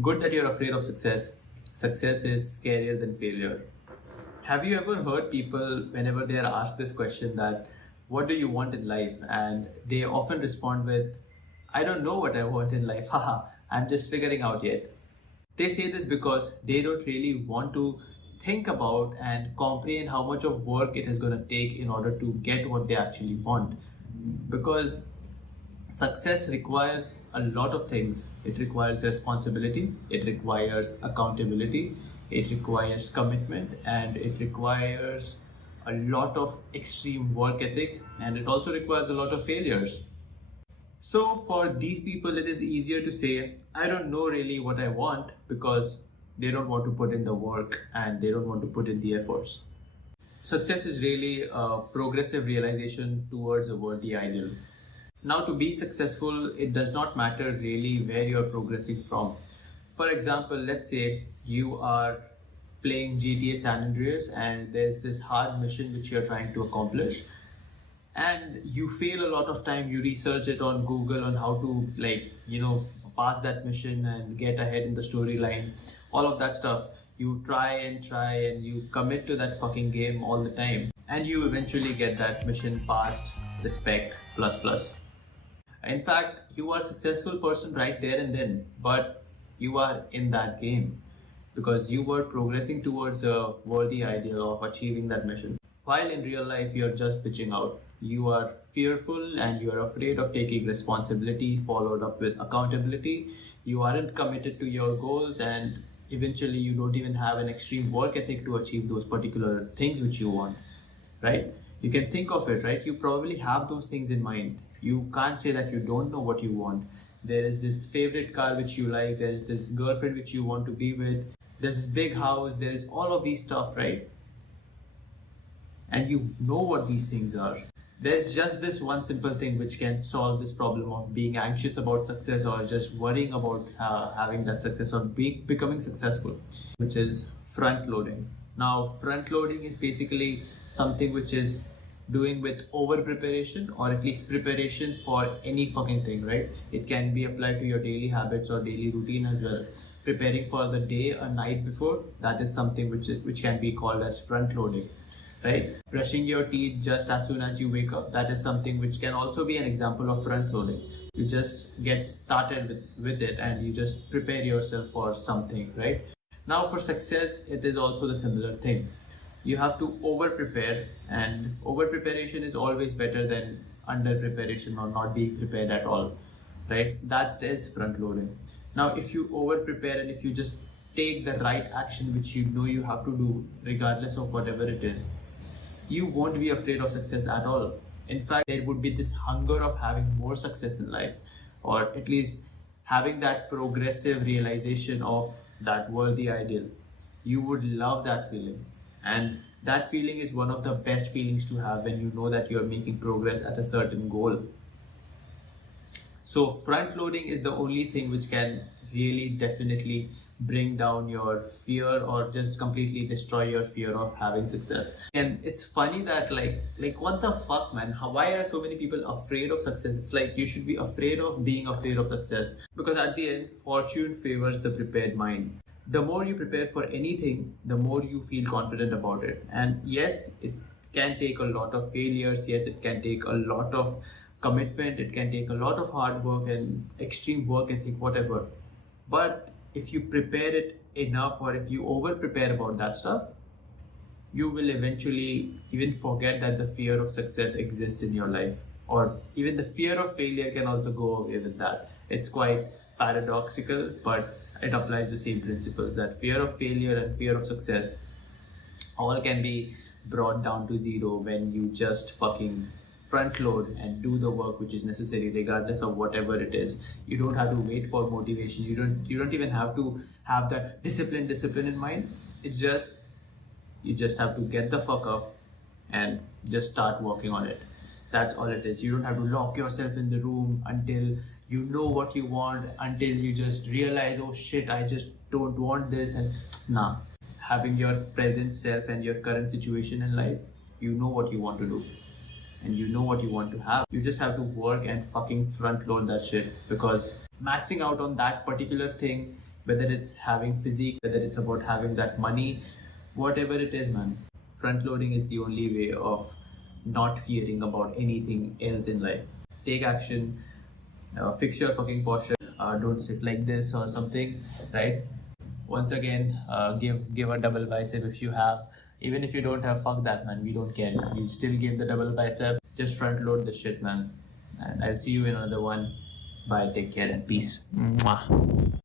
Good that you're afraid of success. Success is scarier than failure. Have you ever heard people, whenever they are asked this question, that what do you want in life? And they often respond with, I don't know what I want in life. Haha, I'm just figuring out yet. They say this because they don't really want to think about and comprehend how much of work it is going to take in order to get what they actually want. Because success requires a lot of things. It requires responsibility, it requires accountability, it requires commitment, and it requires a lot of extreme work ethic, and it also requires a lot of failures. So, for these people, it is easier to say, I don't know really what I want because they don't want to put in the work and they don't want to put in the efforts. Success is really a progressive realization towards a worthy ideal. Now, to be successful, it does not matter really where you're progressing from. For example, let's say you are playing GTA San Andreas and there's this hard mission which you're trying to accomplish, and you fail a lot of time. You research it on Google on how to, pass that mission and get ahead in the storyline, all of that stuff. You try and you commit to that fucking game all the time, and you eventually get that mission passed, respect plus plus. In fact, you are a successful person right there and then, but you are in that game because you were progressing towards a worthy ideal of achieving that mission. While in real life, you're just pitching out. You are fearful and you are afraid of taking responsibility, followed up with accountability. You aren't committed to your goals, and eventually, you don't even have an extreme work ethic to achieve those particular things which you want, right? You can think of it, right? You probably have those things in mind. You can't say that you don't know what you want. There is this favorite car which you like, there's this girlfriend which you want to be with, there's this big house, there is all of these stuff, right? And you know what these things are. There's just this one simple thing which can solve this problem of being anxious about success or just worrying about having that success or becoming successful, which is front loading. Now, front loading is basically something which is doing with over preparation or at least preparation for any fucking thing, right? It can be applied to your daily habits or daily routine as well. Preparing for the day a night before, that is something which can be called as front loading, right? Brushing your teeth just as soon as you wake up, that is something which can also be an example of front loading. You just get started with it and you just prepare yourself for something, right? Now, for success, it is also the similar thing. You have to over prepare, and over preparation is always better than under preparation or not being prepared at all, right? That is front loading. Now, if you over prepare and if you just take the right action which you know you have to do, regardless of whatever it is, you won't be afraid of success at all. In fact, there would be this hunger of having more success in life, or at least having that progressive realization of that worthy ideal. You would love that feeling. And that feeling is one of the best feelings to have when you know that you're making progress at a certain goal. So, front loading is the only thing which can really definitely bring down your fear or just completely destroy your fear of having success. And it's funny that like what the fuck, man? Why are so many people afraid of success? It's like you should be afraid of being afraid of success, because at the end, fortune favors the prepared mind. The more you prepare for anything, the more you feel confident about it. And yes, it can take a lot of failures. Yes, it can take a lot of commitment. It can take a lot of hard work and extreme work ethic, whatever. But if you prepare it enough, or if you over prepare about that stuff, you will eventually even forget that the fear of success exists in your life, or even the fear of failure can also go away with that. It's quite paradoxical, but it applies the same principles, that fear of failure and fear of success all can be brought down to zero when you just fucking front load and do the work which is necessary, regardless of whatever it is. You don't have to wait for motivation. You don't even have to have that discipline in mind. It's just, you just have to get the fuck up and just start working on it. That's all it is. You don't have to lock yourself in the room until you know what you want, until you just realize, oh shit, I just don't want this. And nah, having your present self and your current situation in life, you know what you want to do and you know what you want to have. You just have to work and fucking front load that shit, because maxing out on that particular thing whether it's having physique, whether it's about having that money, whatever it is, man. Front loading is the only way of not fearing about anything else in life. Take action, fix your fucking posture, don't sit like this or something, right? Once again, give a double bicep if you have. Even if you don't have, fuck that, man. We don't care. You still give the double bicep. Just front load the shit, man. And I'll see you in another one. Bye. Take care and peace. Mwah.